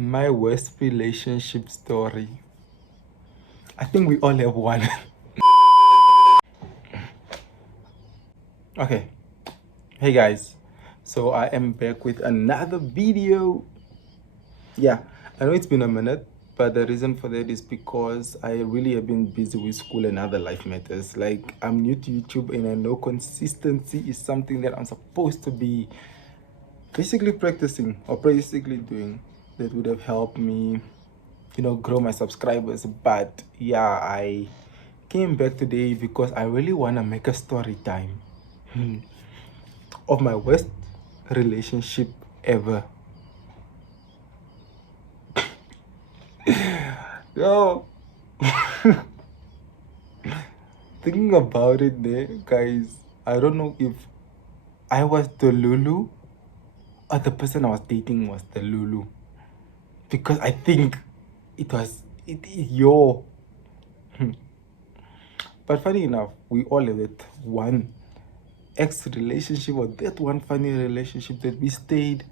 My worst relationship story. I think we all have one. Okay. Hey guys. So I am back with another video. Yeah, I know it's been a minute, but the reason for that is because I really have been busy with school and other life matters. Like, I'm new to YouTube and I know consistency is something that I'm supposed to be basically practicing or basically doing. That would have helped me, grow my subscribers. But yeah, I came back today because I really want to make a story time of my worst relationship ever. Yo, thinking about it there, guys, I don't know if I was the Lulu or the person I was dating was the Lulu. Because I think it is your. But funny enough, we all have that one ex relationship or that one funny relationship that we stayed.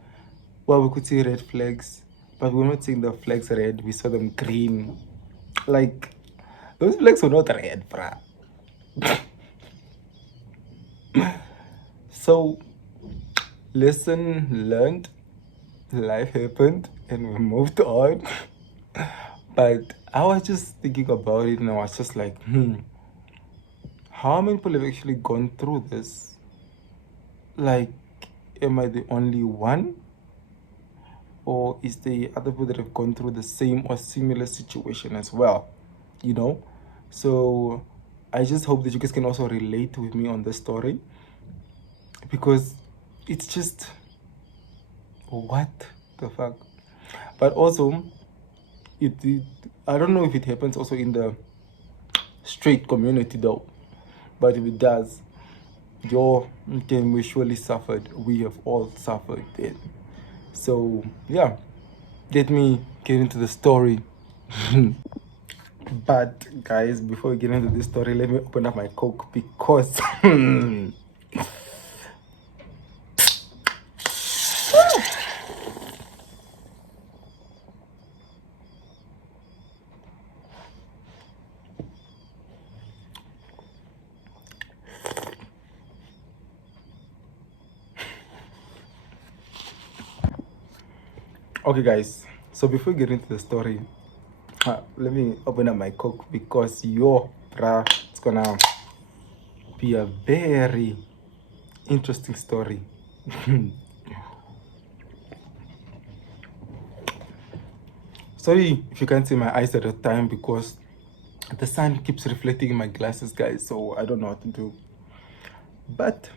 Well, we could see red flags, but we're not seeing the flags red, we saw them green. Like, those flags were not red, bruh. So, lesson learned, life happened, and we moved on. But I was just thinking about it and I was just like, how many people have actually gone through this? Like, am I the only one? Or is there other people that have gone through the same or similar situation as well? So I just hope that you guys can also relate with me on this story, because it's just, what the fuck. But also it I don't know if it happens also in the straight community though, but if it does, then we surely suffered. We have all suffered it. So yeah, let me get into the story. But guys, before we get into this story, let me open up my Coke because okay guys, so before we get into the story, let me open up my Coke because it's gonna be a very interesting story. Sorry if you can't see my eyes at the time because the sun keeps reflecting in my glasses, guys, so I don't know what to do. But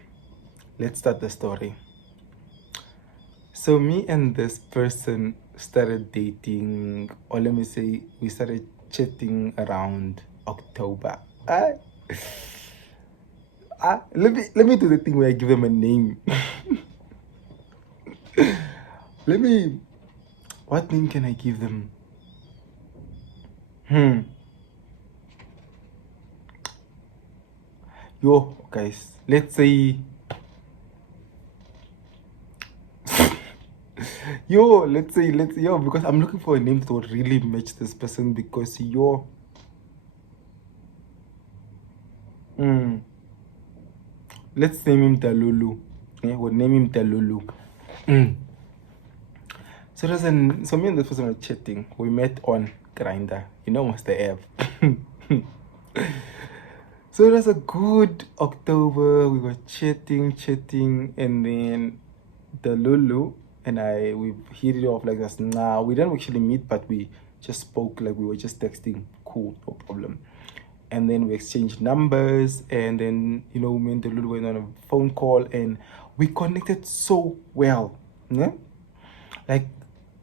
let's start the story. So me and this person started dating, or let me say we started chatting around October. Let me do the thing where I give them a name. What name can I give them? Yo, guys, let's say because I'm looking for a name that would really match this person, because let's name him Dalulu. Yeah, we'll name him Dalulu. So me and this person were chatting. We met on Grindr. What's the app? So it was a good October. We were chatting, and then the Lulu and we hit it off like this. Nah, we didn't actually meet, but we just spoke, like we were just texting. Cool, no problem. And then we exchanged numbers, and then me and the Lulu went on a phone call, and we connected so well. Yeah, like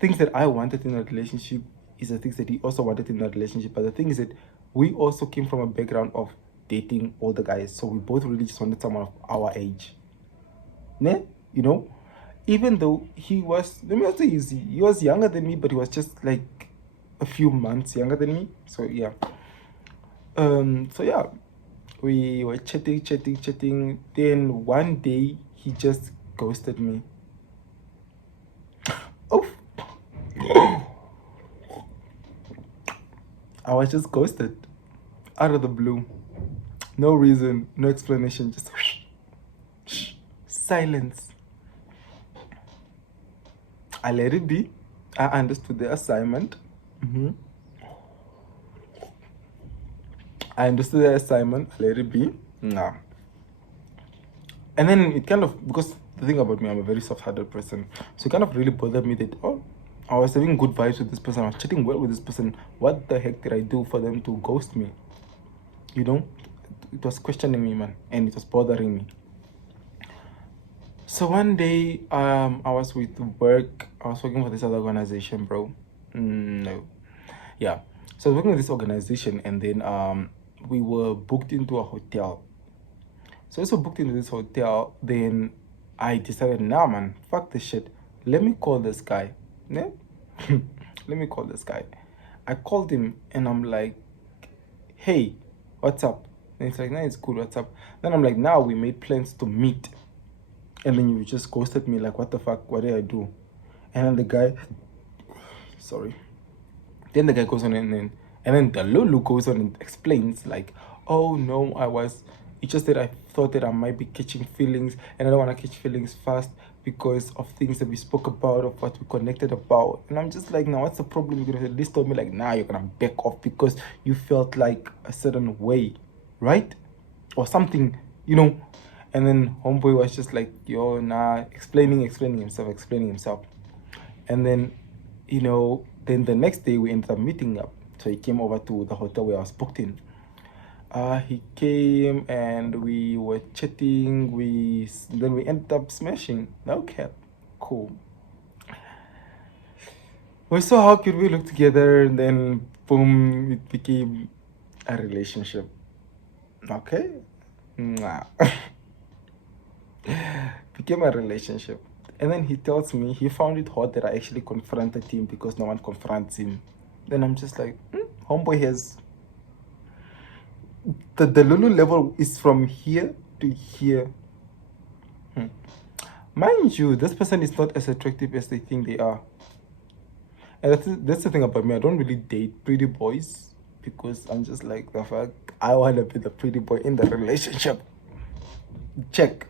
things that I wanted in a relationship is the things that he also wanted in a relationship. But the thing is that we also came from a background of dating older guys, so we both really just wanted someone of our age. Ne? Even though he was, let me also use, he was younger than me, but he was just like a few months younger than me. So yeah. We were chatting. Then one day he just ghosted me. Oh. I was just ghosted out of the blue. No reason, no explanation, just silence. I let it be. I understood the assignment. I understood the assignment. I let it be. Nah. And then it kind of, because the thing about me, I'm a very soft-hearted person. So it kind of really bothered me that, oh, I was having good vibes with this person. I was chatting well with this person. What the heck did I do for them to ghost me? You know, it was questioning me, man, and it was bothering me. So one day, I was with work. I was working for this other organization, bro. No, yeah. So I was working with this organization, and then we were booked into a hotel. So as we booked into this hotel, then I decided, nah, man, fuck this shit. Let me call this guy. Yeah? Let me call this guy. I called him, and I'm like, hey, what's up? And he's like, nah, it's cool, what's up? Then I'm like, now we made plans to meet. And then you just ghosted me, like, what the fuck? What did I do? And then the guy, sorry. Then the guy goes on and then the Lulu goes on and explains, like, oh no, it's just that I thought that I might be catching feelings, and I don't want to catch feelings fast because of things that we spoke about, of what we connected about. And I'm just like, now what's the problem? You could have at least told me, like, nah, you're gonna back off because you felt like a certain way, right? Or something, you know. And then homeboy was just like, yo, nah, explaining himself. And then, then the next day we ended up meeting up. So he came over to the hotel where I was booked in. He came and we were chatting. Then we ended up smashing. No cap. Cool. We saw how could we look together, and then boom, it became a relationship. Okay. Mwah. Became a relationship. And then he tells me he found it hard that I actually confronted him because no one confronts him. Then I'm just like, homeboy has the Lulu level is from here to here. Mind you, this person is not as attractive as they think they are. And that's the thing about me. I don't really date pretty boys because I'm just like, the fuck, I want to be the pretty boy in the relationship. Check.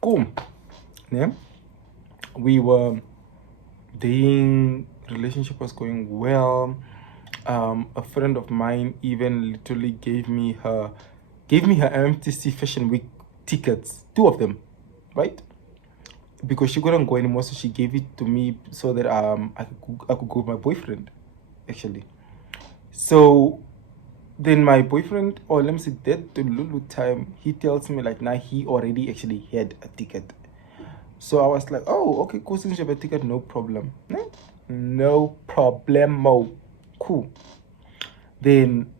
Cool. Yeah. We were dating, relationship was going well. A friend of mine even literally gave me her MTC Fashion Week tickets, 2 of them, right? Because she couldn't go anymore, so she gave it to me so that I could go with my boyfriend, actually. So then my boyfriend, or let me say that the Lulu time, he tells me like, now he already actually had a ticket. So I was like, oh, okay, cool, since you have a ticket, no problem. No problemo. Cool. Then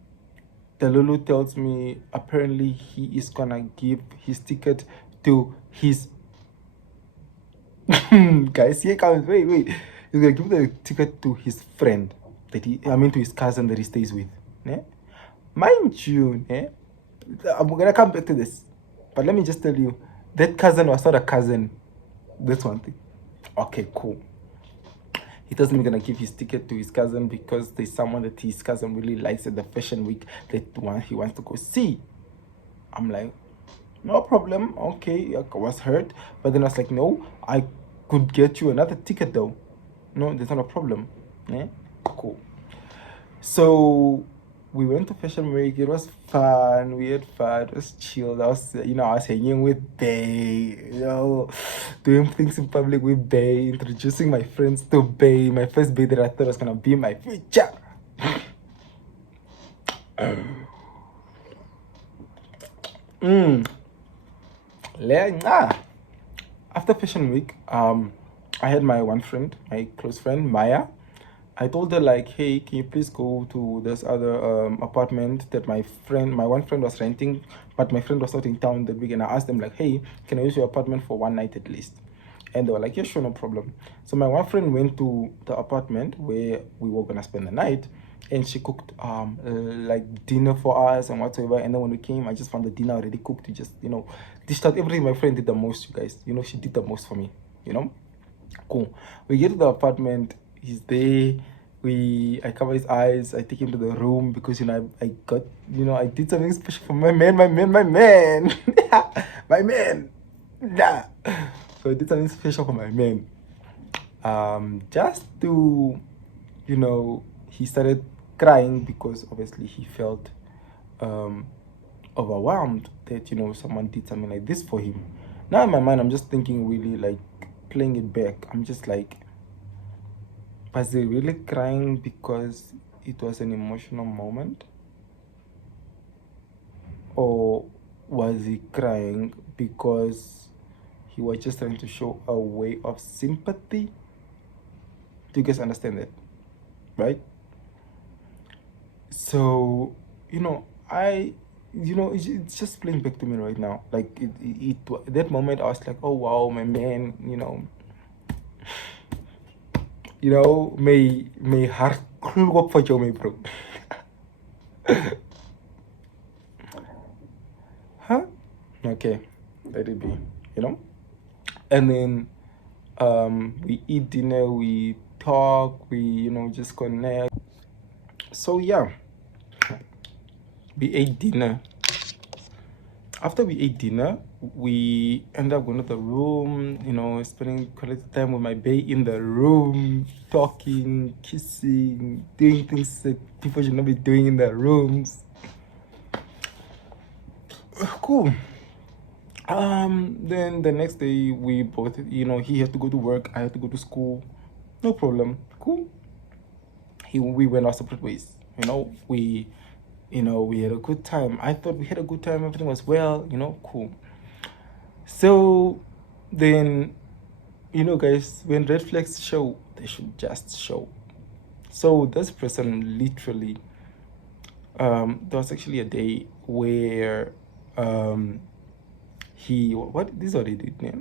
the Lulu tells me apparently he is gonna give his ticket to his guys, here comes, wait. He's gonna give the ticket to his friend to his cousin that he stays with. Yeah? Mind you, I'm gonna come back to this. But let me just tell you, that cousin was not a cousin. That's one thing. Okay, cool. He tells me gonna give his ticket to his cousin because there's someone that his cousin really likes at the fashion week that he wants to go see. I'm like, no problem. Okay, I was hurt, but then I was like, no, I could get you another ticket though. No, there's not a problem. Yeah, cool. So we went to fashion week. It was fun. We had fun. It was chill. I was hanging with Bay, doing things in public with Bay, introducing my friends to Bay. My first Bay that I thought was gonna be my future. After fashion week, I had my one friend, my close friend Maya. I told her like, hey, can you please go to this other apartment that my one friend was renting, but my friend was not in town that week. And I asked them like, hey, can I use your apartment for one night at least? And they were like, yeah, sure, no problem. So my one friend went to the apartment where we were gonna spend the night, and she cooked like dinner for us and whatsoever. And then when we came, I just found the dinner already cooked. We just dished out everything. My friend did the most, you guys. She did the most for me. Cool. We get to the apartment. He's there. I cover his eyes, I take him to the room because I got I did something special for my man, my man. My man. Yeah. So I did something special for my man. Just to he started crying because obviously he felt um overwhelmed that someone did something like this for him. Now in my mind I'm just thinking, really, like, playing it back. I'm just like, was he really crying because it was an emotional moment, or was he crying because he was just trying to show a way of sympathy? Do you guys understand that, right? So, I, it's just playing back to me right now. Like, that moment, I was like, oh wow, my man, may heart klop for jou, my bro. Huh? Okay, let it be, And then, we eat dinner, we talk, we, just connect. So yeah, we ate dinner. After we ate dinner, we ended up going to the room, spending quality time with my bae in the room, talking, kissing, doing things that people should not be doing in their rooms. Cool. Then the next day we both, he had to go to work, I had to go to school. No problem. Cool. We went our separate ways. We had a good time. I thought we had a good time. Everything was well. Cool. So then, guys, when red flags show, they should just show. So this person literally, there was actually a day where this is what he did. Yeah?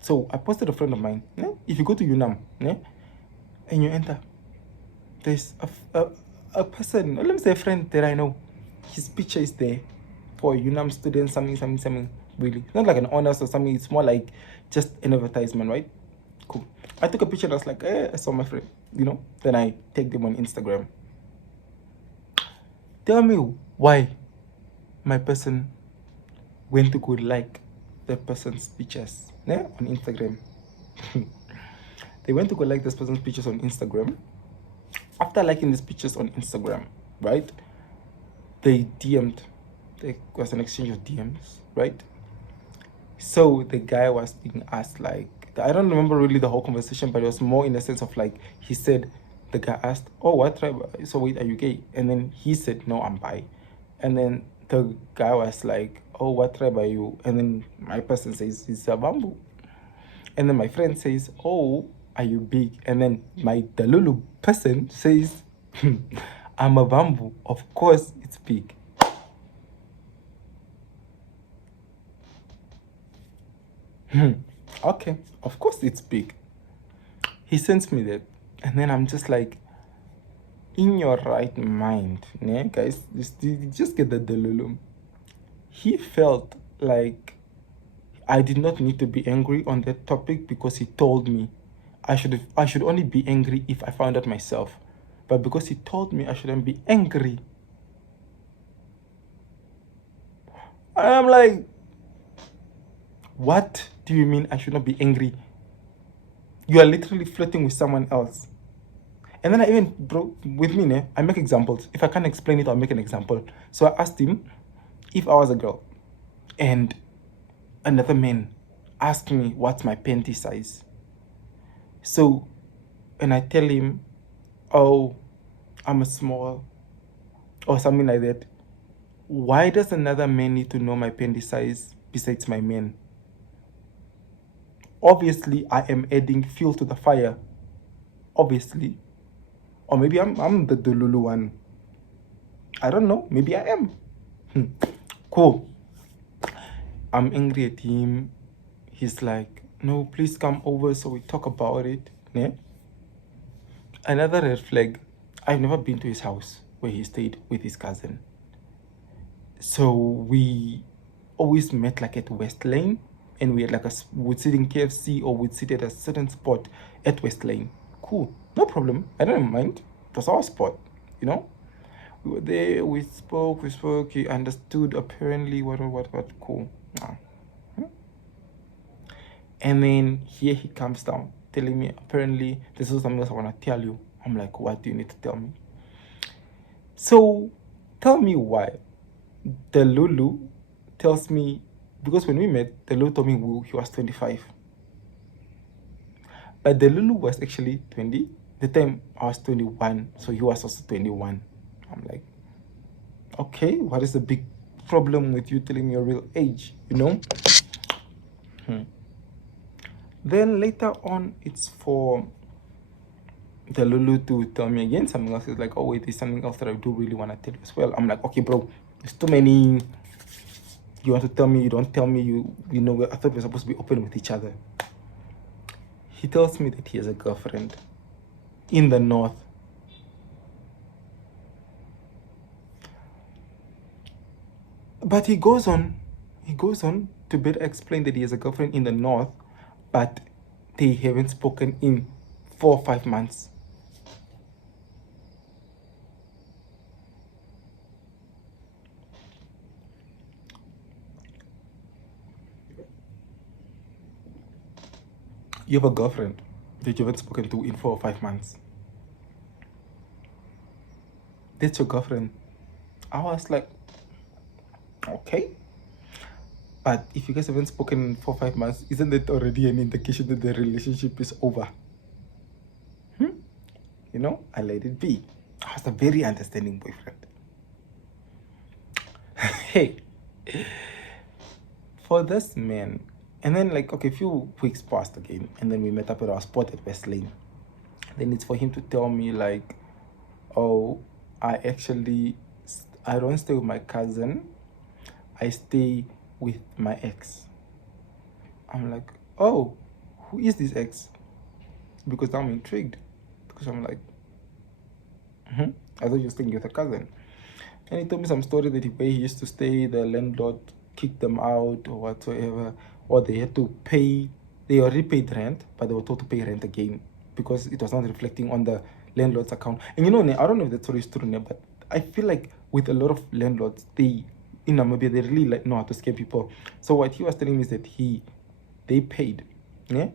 So I posted a friend of mine. Yeah? If you go to Unam, yeah? And you enter, there's a person, let me say a friend that I know. His picture is there for Unam student, something, really. It's not like an honors or something, it's more like just an advertisement, right? Cool. I took a picture and I was like, I saw my friend, Then I tagged them on Instagram. Tell me why my person went to go like the person's pictures on Instagram. They went to go like this person's pictures on Instagram. After liking these pictures on Instagram, right? They DM'd. There was an exchange of DMs, right? So the guy was being asked, like, I don't remember really the whole conversation, but it was more in the sense of like, he said, the guy asked, oh, what tribe? So wait, are you gay? And then he said, no, I'm bi. And then the guy was like, oh, what tribe are you? And then my person says, he's a bamboo. And then my friend says, oh, are you big? And then my Dalulu person says, I'm a bamboo. Of course it's big. Okay, of course it's big. He sends me that. And then I'm just like, in your right mind, guys, just get the Dalulu. He felt like I did not need to be angry on that topic because he told me I should only be angry if I found out myself. But because he told me I shouldn't be angry, I'm like, what do you mean I should not be angry? You are literally flirting with someone else. And then I even, bro, with me, I make examples. If I can't explain it, I'll make an example. So I asked him if I was a girl and another man asked me what's my panty size. So, and I tell him, oh, I'm a small, or something like that. Why does another man need to know my panty size besides my man? Obviously, I am adding fuel to the fire. Obviously. Or maybe I'm the Lulu one. I don't know. Maybe I am. Cool. I'm angry at him. He's like, no, please come over so we talk about it. Yeah? Another red flag. I've never been to his house where he stayed with his cousin. So we always met like at West Lane, and we had like would sit in KFC or would sit at a certain spot at West Lane. Cool, no problem. I don't mind. It was our spot, you know. We were there, we spoke, he understood apparently what, cool. Nah. And then here he comes down, telling me, apparently, this is something else I want to tell you. I'm like, what do you need to tell me? So, tell me why. The Lulu tells me, because when we met, the Lulu told me he was 25. But the Lulu was actually 20. The time I was 21, so he was also 21. I'm like, okay, what is the big problem with you telling me your real age, you know? Then later on, it's for the Lulu to tell me again something else. It's like, oh wait, there's something else that I do really want to tell you as well. I'm like, okay, bro, there's too many. You want to tell me, you don't tell me, you know, I thought we're supposed to be open with each other. He tells me that he has a girlfriend in the north. But he goes on to better explain that he has a girlfriend in the north, but they haven't spoken in 4 or 5 months. You have a girlfriend that you haven't spoken to in 4 or 5 months. That's your girlfriend. I was like, okay. But if you guys haven't spoken in 4 or 5 months, isn't that already an indication that the relationship is over? You know, I let it be. I was a very understanding boyfriend. Hey, for this man, and then like, okay, a few weeks passed again, and then we met up at our spot at West Lane. Then it's for him to tell me like, oh, I don't stay with my cousin, I stay with my ex. I'm like, oh, who is this ex? Because now I'm intrigued. Because I'm like, I thought you were staying with a cousin. And he told me some story that where he used to stay, the landlord kicked them out or whatsoever, or they had to pay, they already paid rent, but they were told to pay rent again because it was not reflecting on the landlord's account. And you know, I don't know if that story is true, but I feel like with a lot of landlords, in Namibia, they really like know how to scam people. So what he was telling me is that they paid, yeah,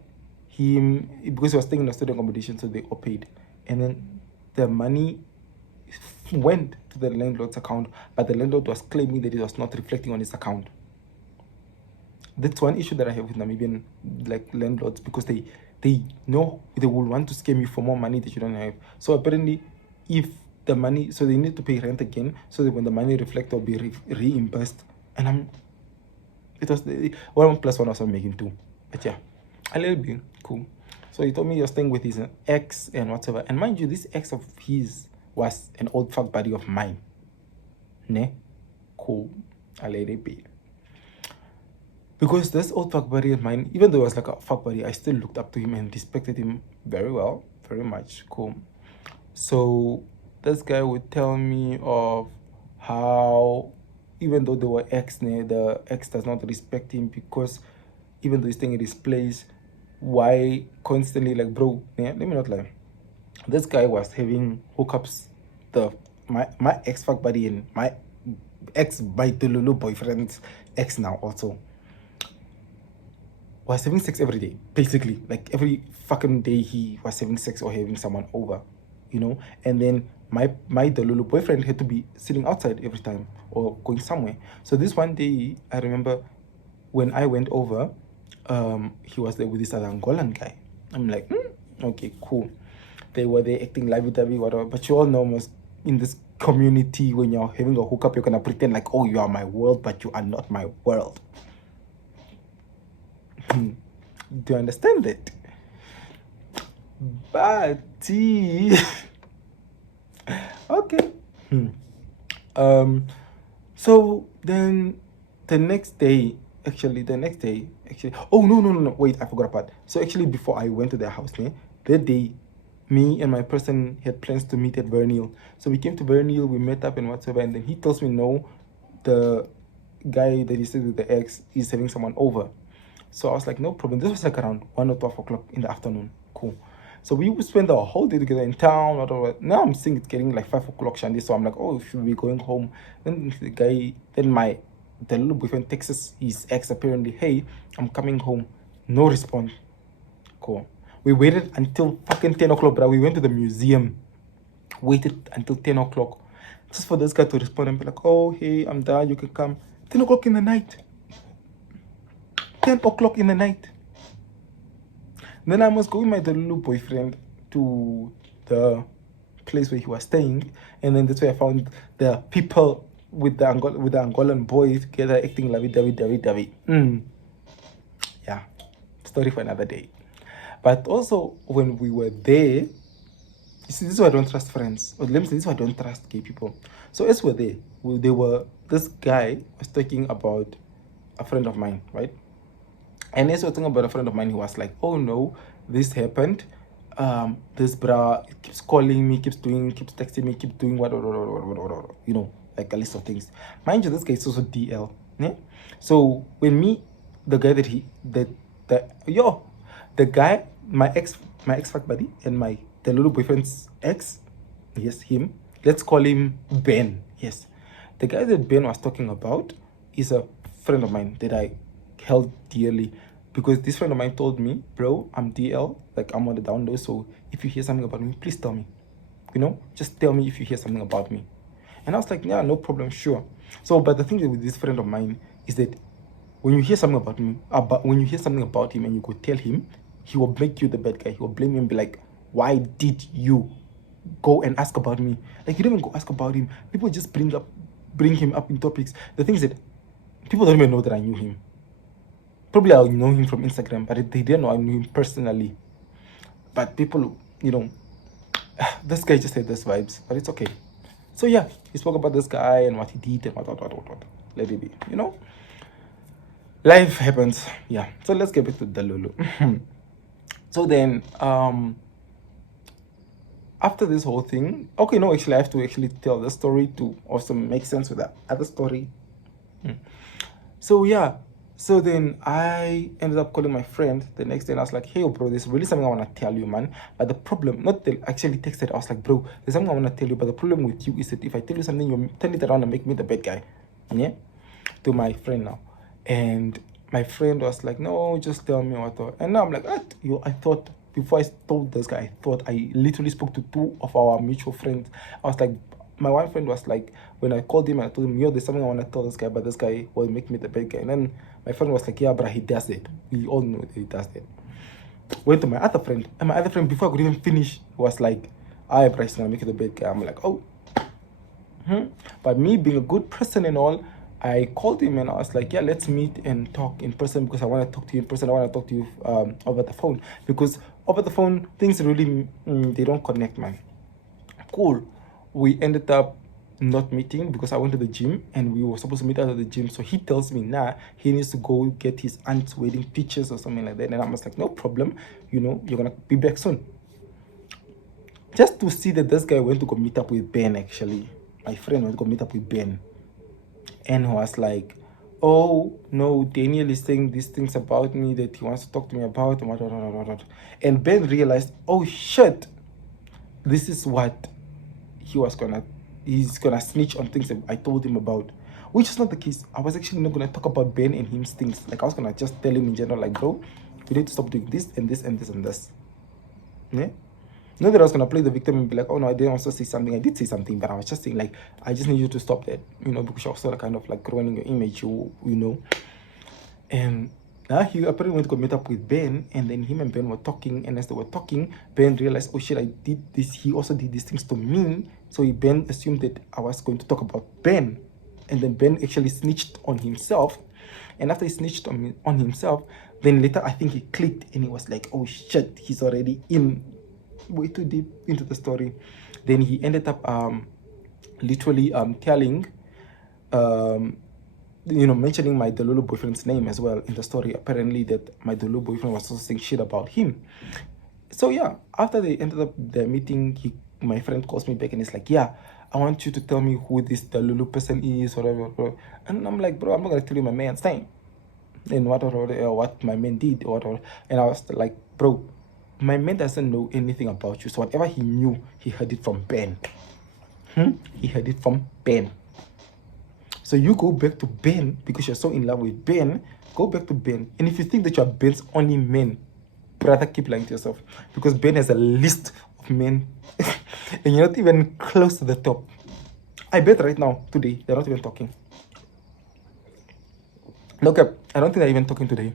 because he was staying in a student accommodation, so they all paid, and then the money went to the landlord's account, but the landlord was claiming that it was not reflecting on his account. That's one issue that I have with Namibian like landlords, because they know they will want to scam you for more money that you don't have. So apparently, if the money, so they need to pay rent again, so that when the money reflects, will be reimbursed. And it was 1 plus 1 was making 2. But yeah, a little bit cool. So he told me you're staying with his ex and whatever. And mind you, this ex of his was an old fuck buddy of mine. Ne? Cool. I let it be. Because this old fuck buddy of mine, even though it was like a fuck buddy, I still looked up to him and respected him very well, very much. Cool. So this guy would tell me of how, even though they were ex, the ex does not respect him because even though he's staying at his place, why constantly, like, bro, let me not lie. This guy was having hookups, my ex fuck buddy and my ex by Lulu boyfriend's ex now also was having sex every day, basically. Like every fucking day he was having sex or having someone over, you know. And then my Lulu boyfriend had to be sitting outside every time or going somewhere. So this one day, I remember when I went over, he was there with this other Angolan guy. I'm like, okay, cool. They were there acting lovey-dovey, whatever. But you all know, most in this community, when you're having a hookup, you're gonna pretend like, oh, you are my world, but you are not my world. Do you understand that? But okay. So then the next day, oh no, wait, I forgot a part. So actually, before I went to their house, that day, me and my person had plans to meet at Vernil. So we came to Vernil, we met up and whatever, and then he tells me no, the guy that he stayed with, the ex, is having someone over. So I was like, no problem. This was like around 1 or 12 o'clock in the afternoon. Cool. So we would spend the whole day together in town. Whatever. Now I'm seeing it's getting like 5 o'clock, Shandy. So I'm like, oh, should we be going home? Then the little boyfriend texts his ex apparently, hey, I'm coming home. No response. Cool. We waited until fucking 10 o'clock, bro. We went to the museum. Waited until 10 o'clock just for this guy to respond and be like, oh, hey, I'm there. You can come. 10 o'clock in the night. 10 o'clock in the night. Then I must go with my little boyfriend to the place where he was staying, and then that's where I found the people with the Angolan boys together acting lovey-dovey. Yeah, story for another day. But also when we were there, you see, this is why I don't trust friends. Or let me say, this is why I don't trust gay people. So as we're there, this guy was talking about a friend of mine, right? And as we're talking about a friend of mine, he was like, oh no, this happened. This bra keeps calling me, keeps texting me, keeps doing what, you know, like a list of things. Mind you, this guy is also DL. Yeah? So when the guy the guy, my ex fuck buddy, and the little boyfriend's ex, yes, him. Let's call him Ben. Yes, the guy that Ben was talking about is a friend of mine that I held dearly, because this friend of mine told me, bro, I'm DL, like I'm on the down low, so if you hear something about me, please tell me. You know, just tell me if you hear something about me. And I was like, yeah, no problem, sure. So, but the thing with this friend of mine is that when you hear something about him and you go tell him, he will make you the bad guy. He will blame you and be like, why did you go and ask about me? Like, you don't even go ask about him. People just bring him up in topics. The thing is that people don't even know that I knew him. Probably I know him from Instagram, but they didn't know I knew him personally. But people, you know, this guy just had these vibes, but it's okay. So yeah, he spoke about this guy and what he did and what. Let it be, you know? Life happens. Yeah. So let's get back to the Lulu. So then, after this whole thing, okay, no, actually, I have to actually tell the story to also make sense with that other story. So yeah, so then I ended up calling my friend the next day, and I was like, hey, bro, there's really something I want to tell you, man. But the problem, actually texted, I was like, bro, there's something I want to tell you, but the problem with you is that if I tell you something, you turn it around and make me the bad guy. Yeah? To my friend now. And my friend was like, no, just tell me what. And now I'm like, I thought, before I told this guy, I literally spoke to 2 of our mutual friends. I was like, my one friend was like, when I called him and I told him, yo, there's something I want to tell this guy, but this guy will make me the bad guy. And then my friend was like, yeah, but he does it. We all know that he does it. Went to my other friend, and my other friend, before I could even finish, was like, bro, he's gonna make you the bad guy. I'm like, oh. But me being a good person and all, I called him and I was like, yeah, let's meet and talk in person, because I want to talk to you in person. I want to talk to you over the phone, because over the phone, things really, they don't connect, man. Cool. We ended up not meeting because I went to the gym and we were supposed to meet out of the gym. So he tells me, nah, he needs to go get his aunt's wedding pictures or something like that. And I was like, no problem. You know, you're going to be back soon. Just to see that this guy went to go meet up with Ben, actually. My friend went to go meet up with Ben. And he was like, oh, no, Daniel is saying these things about me that he wants to talk to me about. And Ben realized, oh, shit, this is what he's gonna snitch on things that I told him about, which is not the case. I was actually not gonna talk about Ben and him's things. Like, I was gonna just tell him in general, like, bro, you need to stop doing this and this and this and this. Yeah? Not that I was gonna play the victim and be like, oh no, I didn't also say something. I did say something, but I was just saying, like, I just need you to stop that, you know, because you're also kind of like ruining your image, you know. And now he apparently went to go meet up with Ben, and then him and Ben were talking, and as they were talking, Ben realized, oh shit, I did this, he also did these things to me. So Ben assumed that I was going to talk about Ben, and then Ben actually snitched on himself. And after he snitched on himself, then later I think he clicked and he was like, oh shit, he's already in way too deep into the story. Then he ended up literally telling you know, mentioning my Delulu boyfriend's name as well in the story. Apparently that my Delulu boyfriend was also saying shit about him. So yeah, after they ended up their meeting, my friend calls me back and he's like, yeah, I want you to tell me who this Delulu person is, whatever. And I'm like, bro, I'm not gonna tell you my man's name and what my man did or whatever. And I was like, bro, My man doesn't know anything about you. So whatever he knew, he heard it from Ben. He heard it from Ben. So you go back to Ben because you're so in love with Ben. Go back to Ben. And if you think that you're Ben's only man, brother, keep lying to yourself. Because Ben has a list of men. And you're not even close to the top. I bet right now, today, they're not even talking. Look up. I don't think they're even talking today.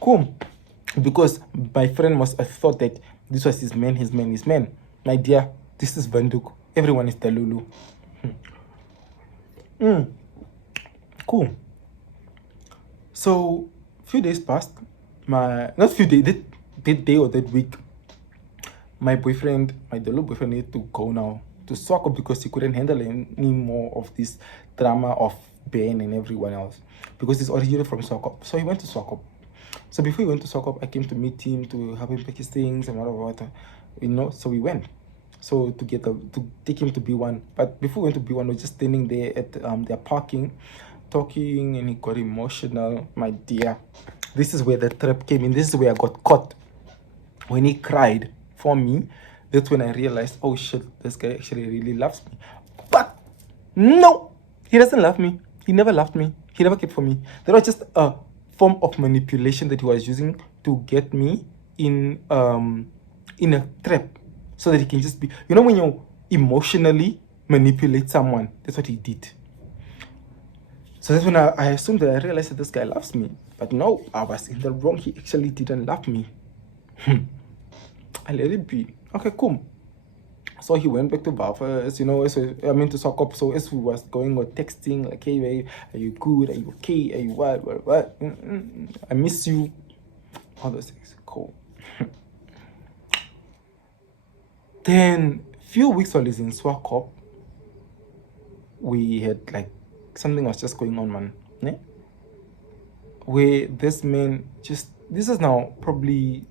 Cool. Because my friend must have thought that this was his man, his man, his man. My dear, this is Vanduk. Everyone is the Lulu. Cool. So, few days passed. Not few days, that day or that week, my boyfriend, my Delo boyfriend, needed to go now to Swakop because he couldn't handle any more of this drama of Ben and everyone else. Because he's originally from Swakop. So he went to Swakop. So before he went to Swakop, I came to meet him to help him pack his things and whatever. So we went. So to take him to B1. But before we went to B1, we were just standing there at their parking, talking, and he got emotional. My dear, this is where the trap came in. This is where I got caught. When he cried for me, that's when I realized, oh shit, this guy actually really loves me. But no, he doesn't love me. He never loved me. He never cared for me. That was just a form of manipulation that he was using to get me in a trap, so that he can just be, when you emotionally manipulate someone, that's what he did. So that's when I assumed that I realized that this guy loves me. But no, I was in the wrong. He actually didn't love me. I let it be. Okay, cool. So he went back to Belfast, to sock up. So as we was going or texting, like, hey, babe, are you good? Are you okay? Are you what? I miss you. All those things. Cool. Then, few weeks while he's in Swakop, we had something was just going on, man. Ne? Where this man this is now probably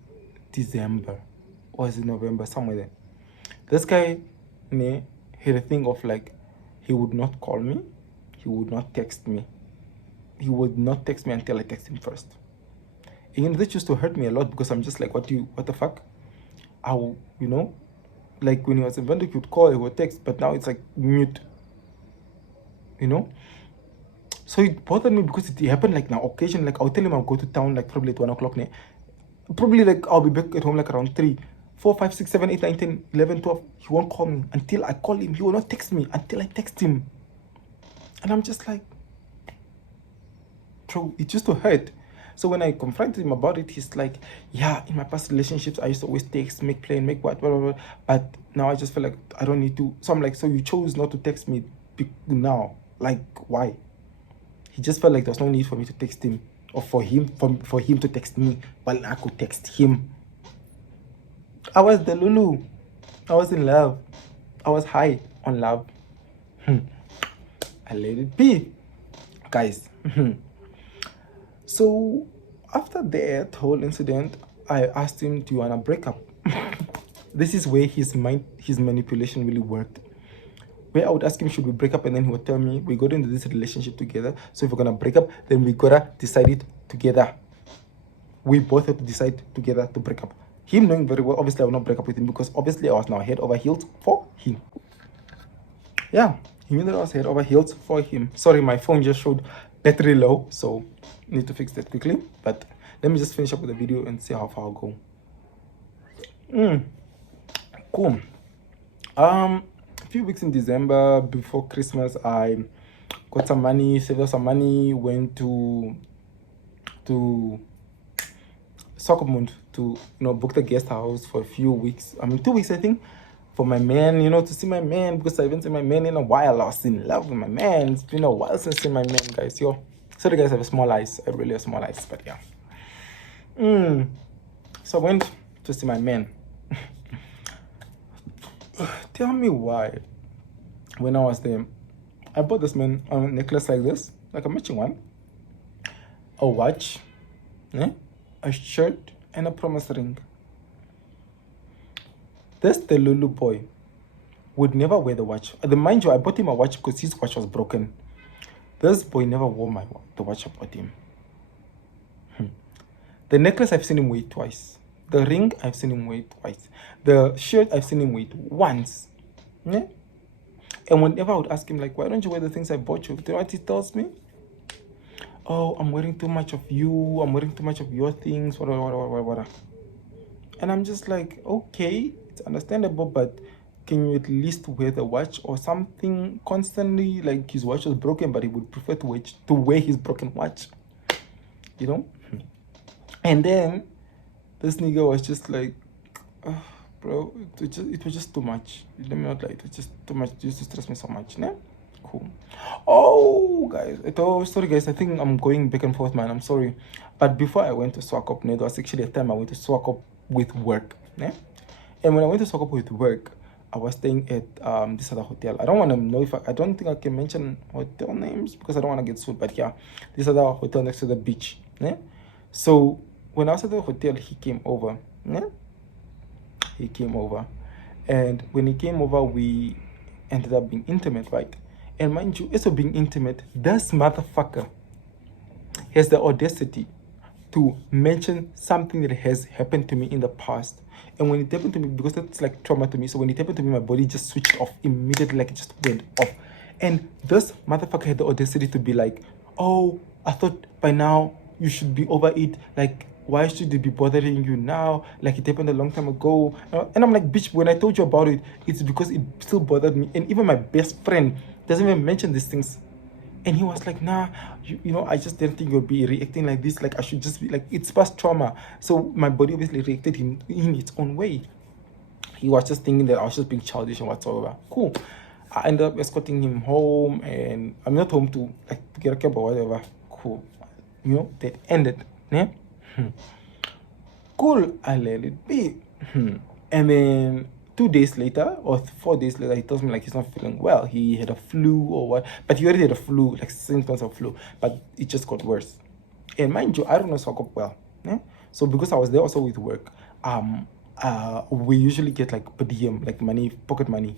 December, or is it November, somewhere there. This guy had a thing of he would not call me, he would not text me. He would not text me until I text him first. And that used to hurt me a lot because I'm just like, what the fuck? When he was in Vendor, he would call, he would text, but now it's mute. So it bothered me because it happened now occasion. I'll tell him I'll go to town probably at 1 o'clock. Probably I'll be back at home around 3, 4, 5, 6, 7, 8, 9, 10, 11, 12. He won't call me until I call him. He will not text me until I text him. And I'm just like, bro, it used to hurt. So when I confronted him about it, he's like, yeah, in my past relationships, I used to always text, make plan, make what, blah, blah, blah. But now I just feel like I don't need to. So I'm like, so you chose not to text me now? Why? He just felt like there was no need for me to text him, or for him to text me while I could text him. I was the Lulu. I was in love. I was high on love. I let it be, guys. So after that whole incident, I asked him, do you want to break up? This is where his manipulation really worked. Where I would ask him, should we break up? And then he would tell me, we got into this relationship together. So if we're going to break up, then we got to decide it together. We both have to decide together to break up. Him knowing very well, obviously I will not break up with him because obviously I was now head over heels for him. Yeah, he knew that I was head over heels for him. Sorry, my phone just showed battery low, so need to fix that quickly. But let me just finish up with the video and see how far I'll go. Cool. A few weeks in December before Christmas, I got some money, saved up some money, went to Soccermund to book the guest house for a few weeks. 2 weeks I think, for my man, to see my man, because I haven't seen my man in a while. I was in love with my man. It's been a while since seeing my man, guys. So the guys have a small eyes, really a small eyes, but yeah. So I went to see my man. Tell me why, when I was there, I bought this man a necklace like this, like a matching one, a watch, a shirt, and a promise ring. This the Lulu boy would never wear the watch. Mind you, I bought him a watch because his watch was broken. This boy never wore the watch I bought him. The necklace I've seen him wear twice. The ring, I've seen him wear it twice. The shirt, I've seen him wear it once. Yeah? And whenever I would ask him, like, why don't you wear the things I bought you? Do you know what he tells me? Oh, I'm wearing too much of you. I'm wearing too much of your things. What. And I'm just like, okay, it's understandable, but can you at least wear the watch or something constantly? Like his watch was broken, but he would prefer to wear his broken watch, you know? And then this nigga was just like, "Ugh, bro, it was just too much. Let me not lie, it was just too much. It used to stress me so much, né? Cool. Oh, guys, sorry, guys. I think I'm going back and forth, man. I'm sorry. But before I went to Swakop, there was actually a time I went to Swakop with work, né? And when I went to Swakop with work, I was staying at this other hotel. I don't want to know if I don't think I can mention hotel names because I don't want to get sued. But yeah, this other hotel next to the beach, né? So when I was at the hotel, he came over, né? He came over, and when he came over, we ended up being intimate, right? And mind you, also being intimate, this motherfucker has the audacity to mention something that has happened to me in the past. And when it happened to me, because that's like trauma to me, so when it happened to me, my body just switched off immediately, like it just went off. And this motherfucker had the audacity to be like, oh, I thought by now you should be over it. Like, why should it be bothering you now? Like, it happened a long time ago. And I'm like, bitch, when I told you about it, it's because it still bothered me. And even my best friend doesn't even mention these things. And he was like, nah, you know, I just didn't think you'll be reacting like this. Like, I should just be like, it's past trauma. So my body obviously reacted in its own way. He was just thinking that I was just being childish and whatsoever. Cool. I ended up escorting him home, and I'm not home to like to get a cab or whatever. Cool. You know, that ended. Yeah? Cool. I let it be. And then 2 days later or 4 days later, he tells me like he's not feeling well. He had a flu or what, but he already had a flu, like symptoms of flu, but it just got worse. And mind you, I don't know Swakop well. Yeah? So because I was there also with work, we usually get like per diem, like money, pocket money.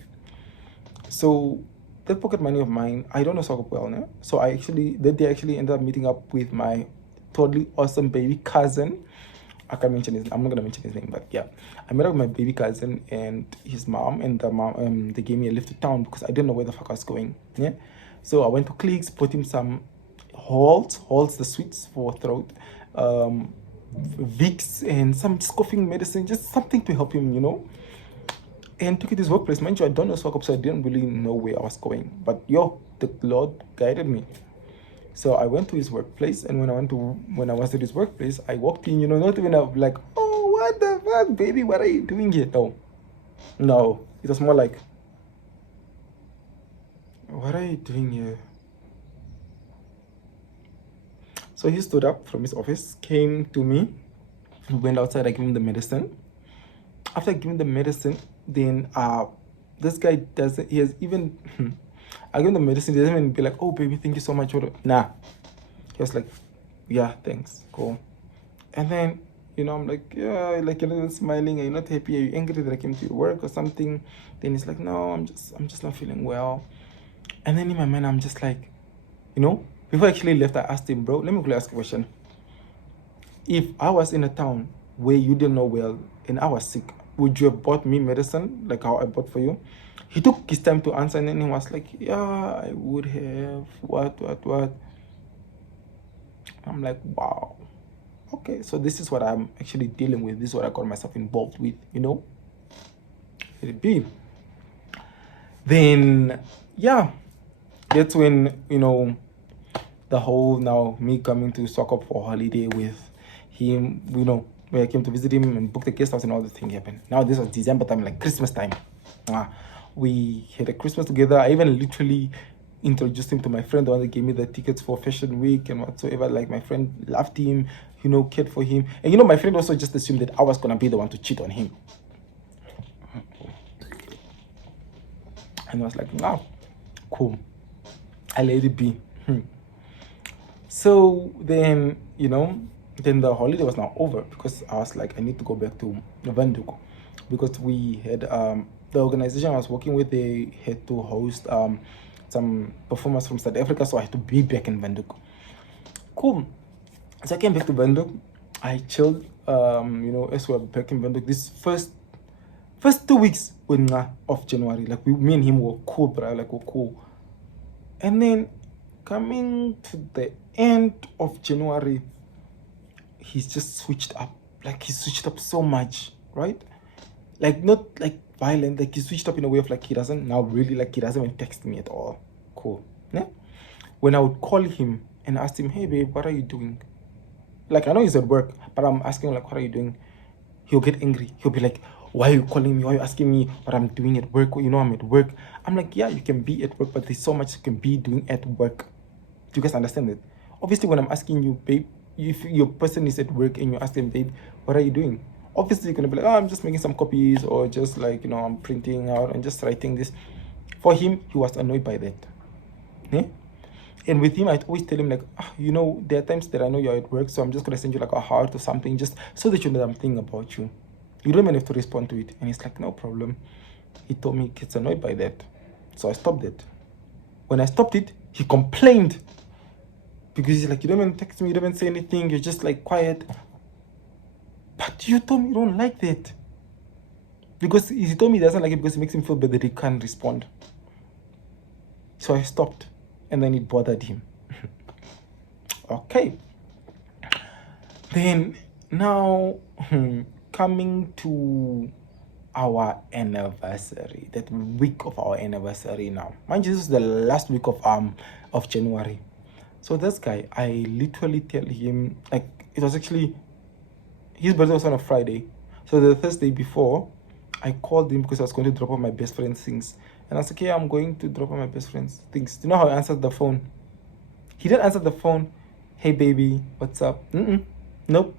So that pocket money of mine, I don't know Swakop well. Yeah? So that day actually ended up meeting up with my totally awesome baby cousin. I can't mention his. I'm not gonna mention his name, but yeah, I met up with my baby cousin and his mom, and the mom. They gave me a lift to town because I didn't know where the fuck I was going. Yeah, so I went to Clicks, bought him some Halts, the sweets for throat, Vicks, and some just coughing medicine, just something to help him, you know. And took it to his workplace. Mind you, I don't know Swakop, so I didn't really know where I was going. But yo, the Lord guided me. So I went to his workplace, and when I was at his workplace, I walked in, you know, not even like, oh, what the fuck, baby, what are you doing here? No, it was more like, what are you doing here? So he stood up from his office, came to me, went outside, I gave him the medicine. After giving the medicine, then this guy doesn't, he has even, I give him the medicine, he doesn't even be like, oh, baby, thank you so much. Nah. He was like, yeah, thanks, cool. And then, you know, I'm like, yeah, like, you're not smiling, are you not happy? Are you angry that I came to your work or something? Then he's like, no, I'm just not feeling well. And then in my mind, I'm just like, you know, before I actually left, I asked him, bro, let me ask a question. If I was in a town where you didn't know well and I was sick, would you have bought me medicine like how I bought for you? He took his time to answer, and then he was like, yeah, I would have, what. I'm like, wow. Okay, so this is what I'm actually dealing with. This is what I got myself involved with, you know? Let it be. Then, yeah, that's when, you know, the whole now me coming to Swakop for holiday with him, you know, where I came to visit him and book the guest house and all the thing happened. Now this was December time, like Christmas time. We had a Christmas together. I even literally introduced him to my friend, the one that gave me the tickets for Fashion Week and whatsoever. Like my friend loved him, you know, cared for him. And you know, my friend also just assumed that I was gonna be the one to cheat on him. And I was like, wow, cool. I let it be. So then, you know, then the holiday was now over because I was like, I need to go back to Windhoek because we had the organization I was working with, they had to host some performers from South Africa, so I had to be back in Windhoek. Cool. So I came back to Windhoek. I chilled as we were back in Bangkok, this first 2 weeks of January, like me and him were cool, bro, like we're cool. And then coming to the end of January, he's just switched up. Like he switched up so much, right? Like not like violent, like he switched up in a way of like he doesn't now really like he doesn't even text me at all. Cool. Yeah. When I would call him and ask him, hey babe, what are you doing? Like I know he's at work, but I'm asking him like, what are you doing? He'll get angry. He'll be like, why are you calling me? Why are you asking me what I'm doing at work? You know I'm at work. I'm like, yeah, you can be at work, but there's so much you can be doing at work. Do you guys understand that? Obviously, when I'm asking you, babe, if your person is at work and you ask them, babe, what are you doing? Obviously, you're gonna be like, oh, I'm just making some copies, or just like, I'm printing out and just writing this. For him, he was annoyed by that. Yeah? And with him, I'd always tell him like, there are times that I know you're at work, so I'm just gonna send you like a heart or something, just so that you know that I'm thinking about you. You don't even have to respond to it. And he's like, no problem. He told me he gets annoyed by that. So I stopped it. When I stopped it, he complained. Because he's like, you don't even text me, you don't even say anything, you're just like quiet. But you told me you don't like that. Because he told me he doesn't like it because it makes him feel bad that he can't respond. So I stopped. And then it bothered him. Okay. Then now coming to our anniversary, that week of our anniversary now. Mind you, this is the last week of January. So this guy, I literally tell him, like, it was actually, his birthday was on a Friday. So the Thursday before, I called him because I was going to drop off my best friend's things. And I was like, yeah, I'm going to drop off my best friend's things. Do you know how I answered the phone? He didn't answer the phone. Hey, baby, what's up? Nope.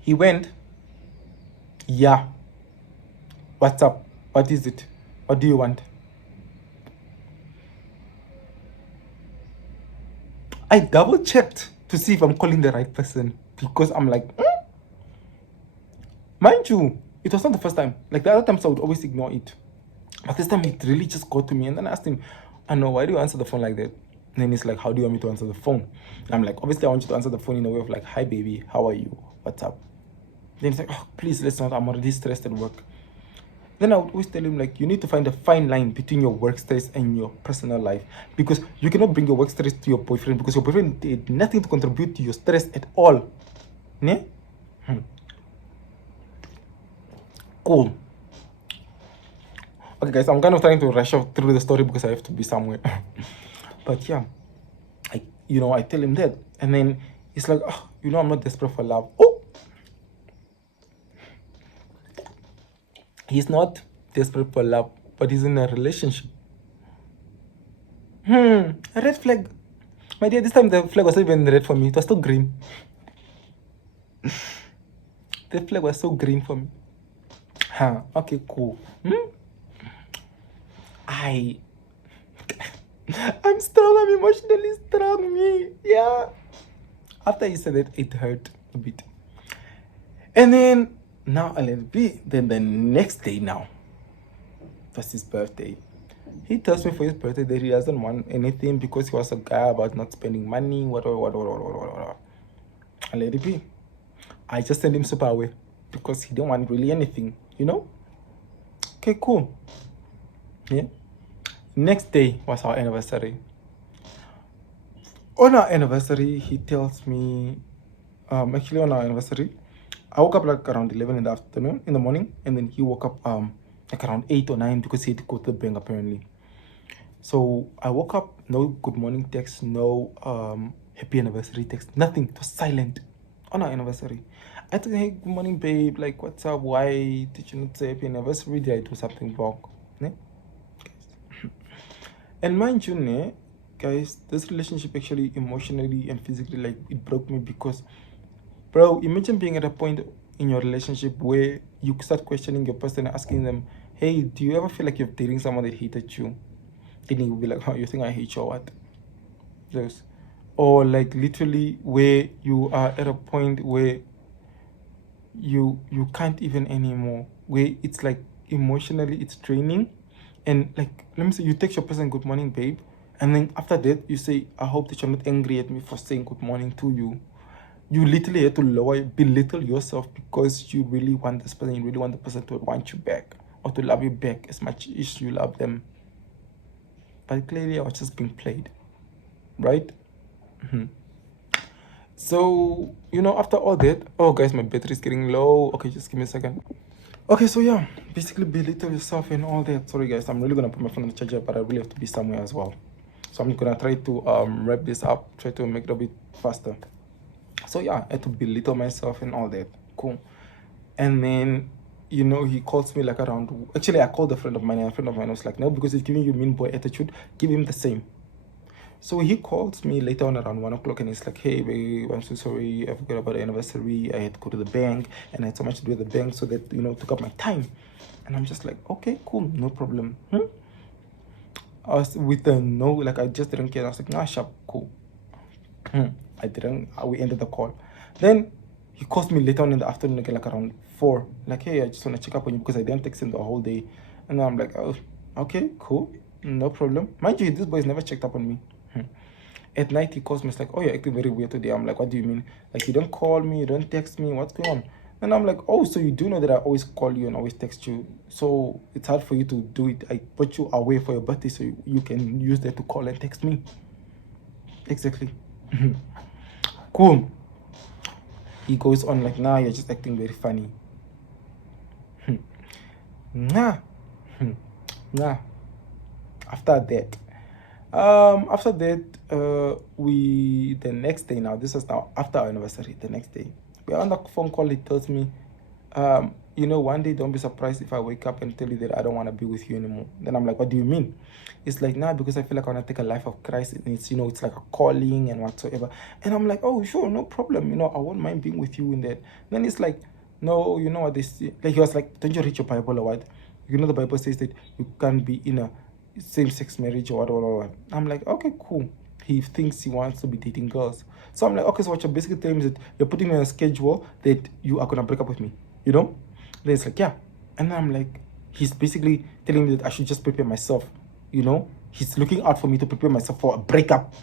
He went, yeah. What's up? What is it? What do you want? I double checked to see if I'm calling the right person because I'm like, mind you, it was not the first time. Like the other times I would always ignore it. But this time it really just got to me. And then I asked him, I know, why do you answer the phone like that? And then he's like, how do you want me to answer the phone? And I'm like, obviously I want you to answer the phone in a way of like, hi baby, how are you? What's up? Then he's like, oh, please, let's not, I'm already stressed at work. Then I would always tell him, like, you need to find a fine line between your work stress and your personal life. Because you cannot bring your work stress to your boyfriend because your boyfriend did nothing to contribute to your stress at all. Yeah? Cool. Okay, guys, I'm kind of trying to rush off through the story because I have to be somewhere. But yeah, I tell him that. And then he's like, oh, I'm not desperate for love. Oh! He's not desperate for love, but he's in a relationship. A red flag. My dear, this time the flag was not even red for me. It was still green. The flag was so green for me. Okay, cool. I'm strong. I'm emotionally strong. Me. Yeah. After he said it, it hurt a bit. And then, now a little bit. Then the next day now, it was his birthday. He tells me for his birthday that he doesn't want anything because he was a guy about not spending money, whatever. I let it be. I just sent him super away because he didn't want really anything, Okay, cool. Yeah. Next day was our anniversary. On our anniversary, he tells me, actually on our anniversary, I woke up like around 11 in the afternoon, in the morning, and then he woke up like around 8 or 9 because he had to go to the bank apparently. So I woke up, no good morning text, no happy anniversary text, nothing. It was silent on our anniversary. I told him, hey, good morning, babe. Like, what's up? Why did you not say happy anniversary? Did I do something wrong? Ne? And mind you, guys, this relationship actually emotionally and physically, like, it broke me because, bro, imagine being at a point in your relationship where you start questioning your person and asking them, hey, do you ever feel like you're dating someone that hated you? Then he will be like, oh, you think I hate you or what? Yes. Or like literally where you are at a point where you can't even anymore, where it's like emotionally it's draining. And like, let me say you text your person, good morning, babe. And then after that, you say, I hope that you're not angry at me for saying good morning to you. You literally have to belittle yourself because you really want this person, you really want the person to want you back or to love you back as much as you love them. But clearly I was just being played, right? So, after all that, oh guys, my battery is getting low. Okay, just give me a second. Okay, so yeah, basically belittle yourself and all that. Sorry guys, I'm really gonna put my phone on the charger, but I really have to be somewhere as well. So I'm gonna try to wrap this up, try to make it a bit faster. So yeah, I had to belittle myself and all that. Cool. And then, he calls me like around. Actually, I called a friend of mine, and a friend of mine was like, no, because he's giving you mean boy attitude, give him the same. So he calls me later on around 1 o'clock and he's like, hey, babe, I'm so sorry. I forgot about the anniversary. I had to go to the bank and I had so much to do at the bank, so that, took up my time. And I'm just like, okay, cool, no problem. I was with a no, like I just didn't care. I was like, nah, sharp, cool. I didn't, we ended the call. Then he calls me later on in the afternoon again, like around 4. Like, hey, I just want to check up on you because I didn't text him the whole day. And I'm like, oh, okay, cool, no problem. Mind you, this boy's never checked up on me. At night he calls me, it's like, oh, you're acting very weird today. I'm like, what do you mean? Like, you don't call me, you don't text me, what's going on? And I'm like, oh, so you do know that I always call you and always text you, so it's hard for you to do it. I put you away for your birthday so you can use that to call and text me. Exactly. Cool. He goes on like, nah, you're just acting very funny. Nah. Nah. After that, the next day, now this is now after our anniversary, the next day we're on the phone call. He tells me, one day don't be surprised if I wake up and tell you that I don't want to be with you anymore. Then I'm like, what do you mean? It's like, nah, because I feel like I want to take a life of Christ, and it's like a calling and whatsoever. And I'm like, oh, sure, no problem, I won't mind being with you in that. Then it's like, no, you know what they say, like he was like, don't you read your Bible or what? The Bible says that you can't be in a same-sex marriage or what. I'm like, okay, cool. He thinks he wants to be dating girls. So I'm like, okay, so what you're basically telling me is that you're putting me on a schedule that you are going to break up with me, Then it's like, yeah. And then I'm like, he's basically telling me that I should just prepare myself, He's looking out for me to prepare myself for a breakup.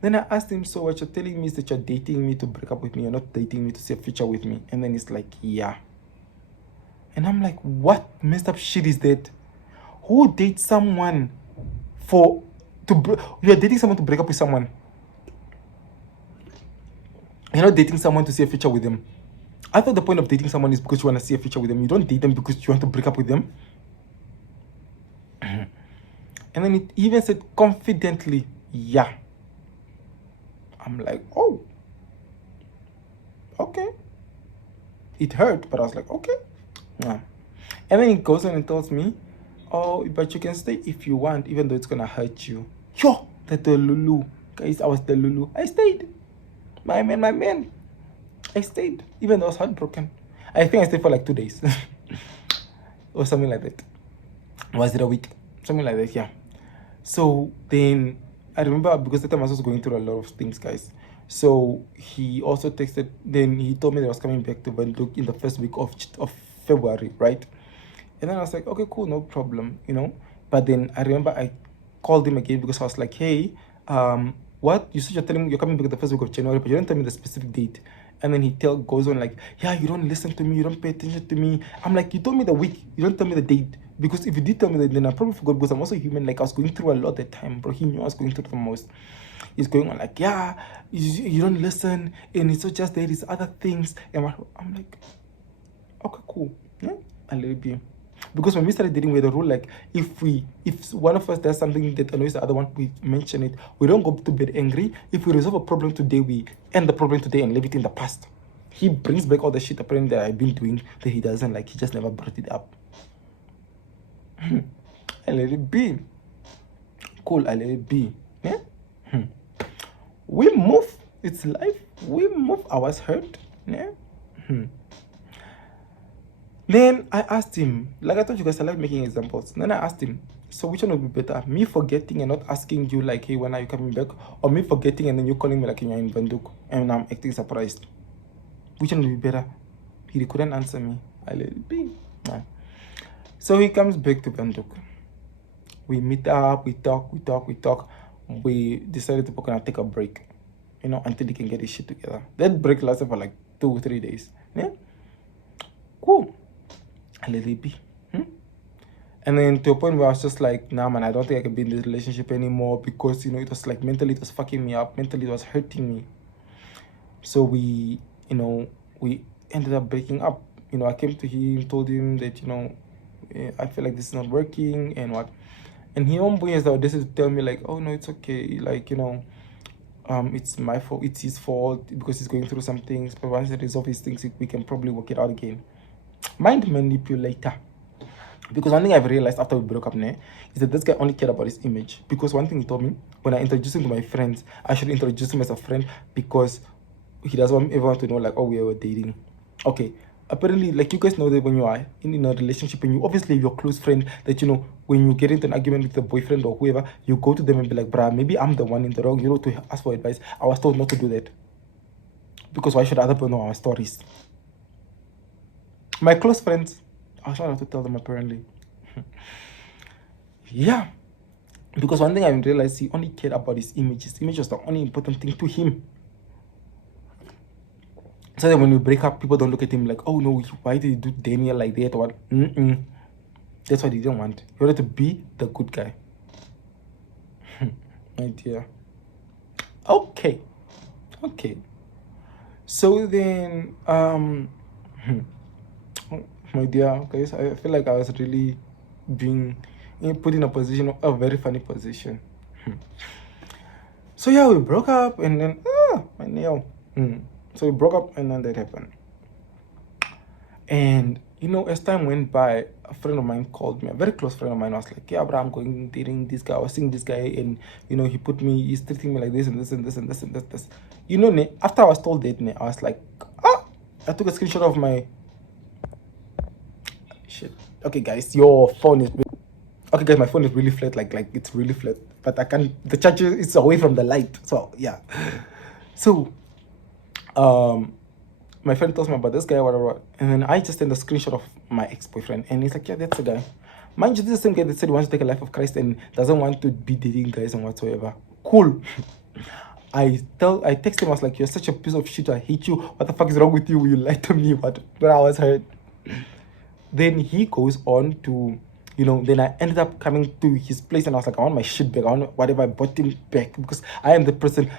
Then I asked him, so what you're telling me is that you're dating me to break up with me, you're not dating me to see a future with me. And then he's like, yeah. And I'm like, what messed up shit is that? Who dates someone you're dating someone to break up with someone? You're not dating someone to see a future with them. I thought the point of dating someone is because you want to see a future with them. You don't date them because you want to break up with them. And then it even said confidently, yeah. I'm like, oh, okay. It hurt, but I was like, okay. Yeah. And then it goes on and tells me, oh, but you can stay if you want, even though it's gonna hurt you. Yo, the Lulu. Guys, I was the Lulu. I stayed. My man. I stayed, even though I was heartbroken. I think I stayed for like 2 days. Or something like that. Was it a week? Something like that, yeah. So then I remember, because the time I was also going through a lot of things, guys. So he also texted, then he told me that I was coming back to Bandung in the first week of February, right? And then I was like, okay, cool, no problem, But then I remember I called him again because I was like, hey, what? You said you're telling me you're coming back the first week of January, but you didn't tell me the specific date. And then he goes on like, yeah, you don't listen to me, you don't pay attention to me. I'm like, you told me the week, you don't tell me the date. Because if you did tell me that, then I probably forgot, because I'm also human. Like, I was going through a lot that time, bro. He knew I was going through the most. He's going on like, yeah, you don't listen, and it's not just there, it's other things. And I'm like, okay, cool. Yeah, I let it be. Because when we started dating, we had a rule like, if one of us does something that annoys the other one, we mention it. We don't go to bed angry. If we resolve a problem today, we end the problem today and leave it in the past. He brings back all the shit apparently that I've been doing that he doesn't like. He just never brought it up. I let it be. Cool, I let it be. Yeah? We move. It's life. We move. I was hurt. Yeah? Then I asked him, like I told you guys, I like making examples. Then I asked him, so which one would be better? Me forgetting and not asking you like, hey, when are you coming back? Or me forgetting and then you calling me like you're in Bandung and I'm acting surprised? Which one would be better? He couldn't answer me. I let it be. Yeah. So he comes back to Bandung. We meet up, we talk. We decided to take a break. until he can get his shit together. That break lasted for like 2 or 3 days. Yeah, cool. I let it be. And then to a point where I was just like, nah, man, I don't think I can be in this relationship anymore because, it was like mentally it was fucking me up. Mentally it was hurting me. So we ended up breaking up. I came to him, told him that, I feel like this is not working and what. And he always the audacity to tell me like, oh, no, it's okay. Like, it's my fault. It's his fault because he's going through some things. But once he resolves his things, we can probably work it out again. Mind manipulator. Because one thing I've realized after we broke up is that this guy only cared about his image. Because one thing he told me, when I introduced him to my friends, I should introduce him as a friend because he doesn't want everyone to know like, oh, we were dating. Okay, apparently, like, you guys know that when you are in a relationship and you obviously have your close friend that, when you get into an argument with the boyfriend or whoever, you go to them and be like, bruh, maybe I'm the one in the wrong, to ask for advice. I was told not to do that. Because why should other people know our stories? My close friends, I was trying not to tell them apparently. Yeah. Because one thing I realized, he only cared about his image. His image was the only important thing to him. So that when we break up, people don't look at him like, oh no, why did he do Daniel like that or what? That's what he didn't want. He wanted to be the good guy. My dear. Okay. So then, my dear, guys, I feel like I was really being put in a very funny position. So yeah, we broke up and then, my nail. So we broke up and then that happened. And, as time went by, a friend of mine called me, a very close friend of mine. I was like, yeah, bro, I'm going dating this guy. I was seeing this guy and, he's treating me like this and this and this and this and this. After I was told that, I was like, I took a screenshot of my shit. Okay, guys, your phone is... Okay, guys, my phone is really flat, like it's really flat. But I can't... The charger is away from the light. So, yeah. So, my friend tells me about this guy, whatever, and then I just send a screenshot of my ex-boyfriend, and he's like, yeah, that's the guy. Mind you, this is the same guy that said he wants to take a life of Christ and doesn't want to be dating guys and whatsoever. Cool. I text him, I was like, you're such a piece of shit, I hate you. What the fuck is wrong with you? You lied to me, but I was hurt. Then he goes on to, then I ended up coming to his place and I was like, I want my shit back. I want whatever I bought him back because I'm the person,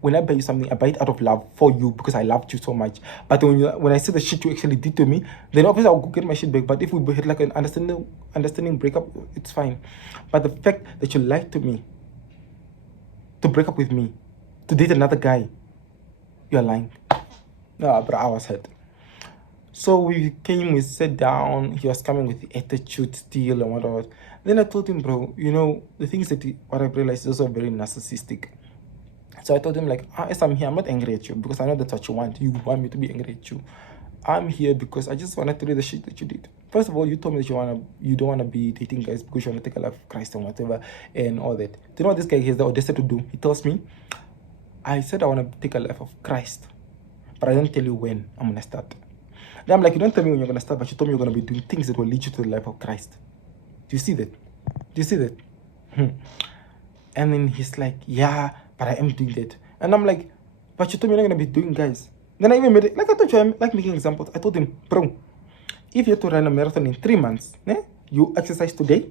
when I buy you something, I buy it out of love for you because I loved you so much. But when I see the shit you actually did to me, then obviously I'll go get my shit back. But if we had like an understanding breakup, it's fine. But the fact that you lied to me, to break up with me, to date another guy, you're lying. No, but I was hurt. So we sat down, he was coming with attitude still and whatever. Then I told him, bro, the thing is that what I've realized is also very narcissistic. So I told him, like, as I'm here, I'm not angry at you because I know that's what you want. You want me to be angry at you. I'm here because I just wanted to do the shit that you did. First of all, you told me that you don't want to be dating guys because you want to take a life of Christ and whatever and all that. Do you know what this guy has the audacity to do? He tells me, I said I want to take a life of Christ, but I don't tell you when I'm going to start. Then I'm like, you don't tell me when you're going to start, but you told me you're going to be doing things that will lead you to the life of Christ. Do you see that? And then he's like, yeah, but I am doing that. And I'm like, but you told me you're not going to be doing guys. Then I even made it, like I told you, I like making examples. I told him, bro, if you have to run a marathon in 3 months, you exercise today,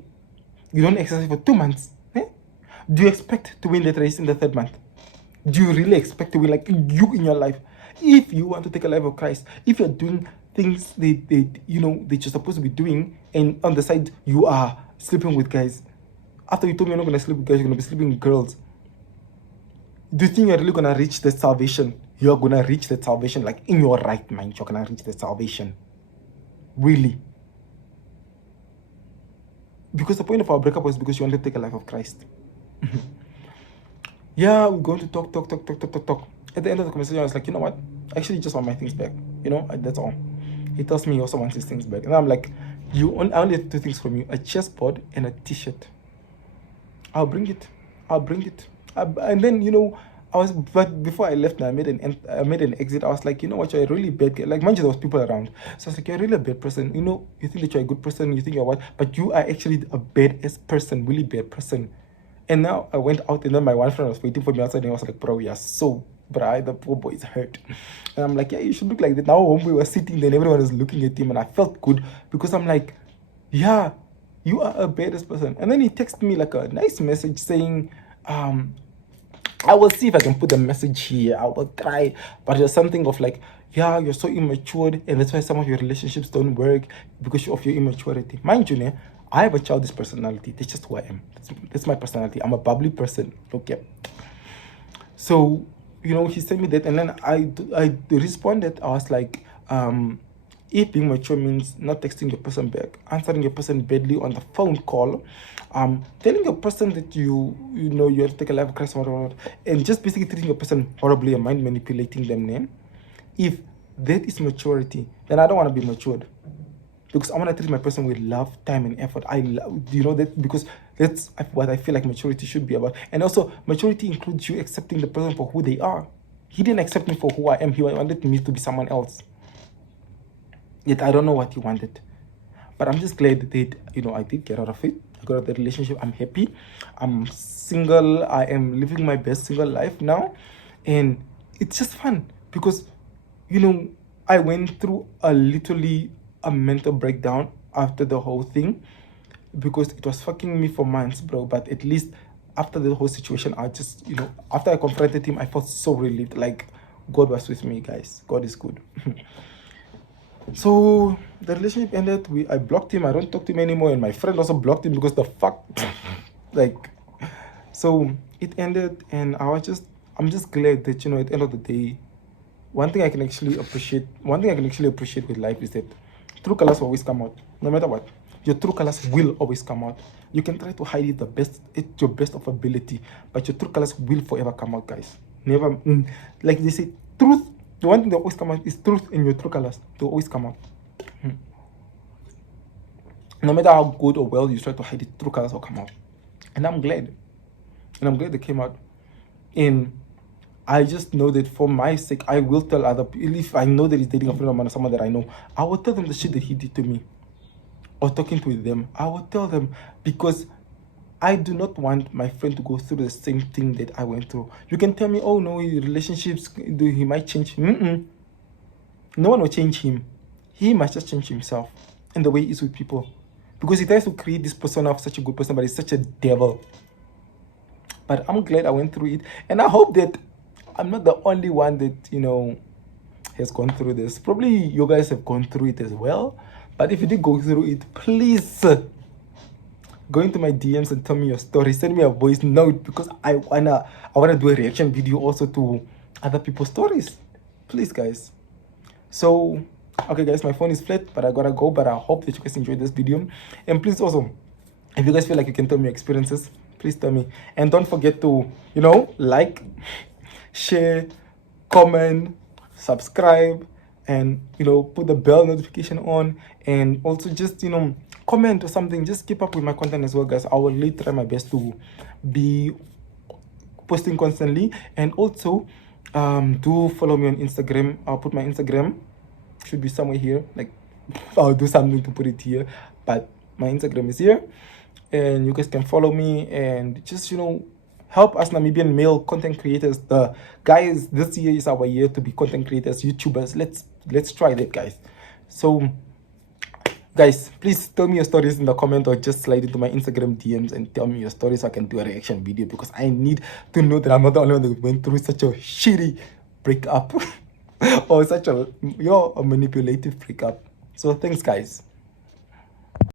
you don't exercise for 2 months. Do you expect to win that race in the 3rd month? Do you really expect to win like you in your life? If you want to take a life of Christ, if you're doing things that you're supposed to be doing, and on the side you are sleeping with guys. After you told me you're not gonna sleep with guys, you're gonna be sleeping with girls. Do you think you're really gonna reach that salvation? You're gonna reach that salvation, like in your right mind, you're gonna reach that salvation. Really? Because the point of our breakup was because you wanted to take a life of Christ. Yeah, we're going to talk. At the end of the conversation, I was like, you know what? I actually just want my things back. That's all. He tells me he also wants his things back. And I'm like, I only have 2 things from you, a chessboard and a t-shirt. I'll bring it. And then, but before I left, I made an exit. I was like, you know what, you're a really bad guy. Like, mind you, there was people around. So I was like, you're really a bad person. You think that you're a good person, you think you're what? But you are actually a bad-ass person, really bad person. And now I went out, and then my one friend was waiting for me outside, and I was like, bro, yeah, so bro, the poor boy is hurt. And I'm like, yeah, you should look like that. Now when we were sitting there, and everyone was looking at him, and I felt good because I'm like, yeah, you are a badass person. And then he texted me like a nice message saying, I will see if I can put the message here. I will try. But there's something of like, yeah, you're so immature, and that's why some of your relationships don't work because of your immaturity. Mind you, I have a childish personality. That's just who I am. That's my personality. I'm a bubbly person. Okay. So, he sent me that, and then I responded. I was like, if being mature means not texting your person back, answering your person badly on the phone call, telling your person that you have to take a life crisis or whatever, and just basically treating your person horribly and mind manipulating them, if that is maturity, then I don't want to be matured. Because I want to treat my person with love, time, and effort. I love, that, because that's what I feel like maturity should be about. And also, maturity includes you accepting the person for who they are. He didn't accept me for who I am. He wanted me to be someone else. Yet I don't know what he wanted. But I'm just glad that, I did get out of it. I got out of the relationship. I'm happy. I'm single. I am living my best single life now. And it's just fun because, I went through literally a mental breakdown after the whole thing because it was fucking me for months, bro. But at least after the whole situation, I just, after I confronted him, I felt so relieved. Like, God was with me, guys. God is good. So the relationship ended. I blocked him. I don't talk to him anymore. And my friend also blocked him because the fuck, like, so it ended. And I'm just glad that, at the end of the day, one thing I can actually appreciate with life is that true colors always come out, no matter what. Your true colors will always come out. You can try to hide it at your best of ability, but your true colors will forever come out, guys. Never, like they say, truth. The one thing that always come out is truth, and your true colors. They always come out. No matter how good or well you try to hide it, true colors will come out. And I'm glad. They came out. And I just know that for my sake, I will tell other people. If I know that he's dating a friend of mine or someone that I know, I will tell them the shit that he did to me. Or talking to them, I will tell them, because I do not want my friend to go through the same thing that I went through. You can tell me, oh no, relationships, he might change. No one will change him. He must just change himself and the way he is with people. Because he tries to create this persona of such a good person, but he's such a devil. But I'm glad I went through it. And I hope that I'm not the only one that, has gone through this. Probably you guys have gone through it as well. But if you did go through it, please go into my DMs and tell me your story. Send me a voice note because I wanna do a reaction video also to other people's stories. Please, guys. So, okay, guys, my phone is flat, but I gotta go. But I hope that you guys enjoyed this video. And please also, if you guys feel like you can tell me your experiences, please tell me. And don't forget to, like, share, comment, subscribe, and put the bell notification on, and also just comment or something. Just keep up with my content as well, guys. I will really try my best to be posting constantly. And also do follow me on Instagram. I'll put my Instagram, should be somewhere here, like I'll do something to put it here, but my Instagram is here, and you guys can follow me and just help us Namibian male content creators. The guys, this year is our year to be content creators, YouTubers. Let's try that, guys. So guys, please tell me your stories in the comment, or just slide into my Instagram DMs and tell me your stories so I can do a reaction video, because I need to know that I'm not the only one that went through such a shitty breakup or such a manipulative breakup. So thanks, guys.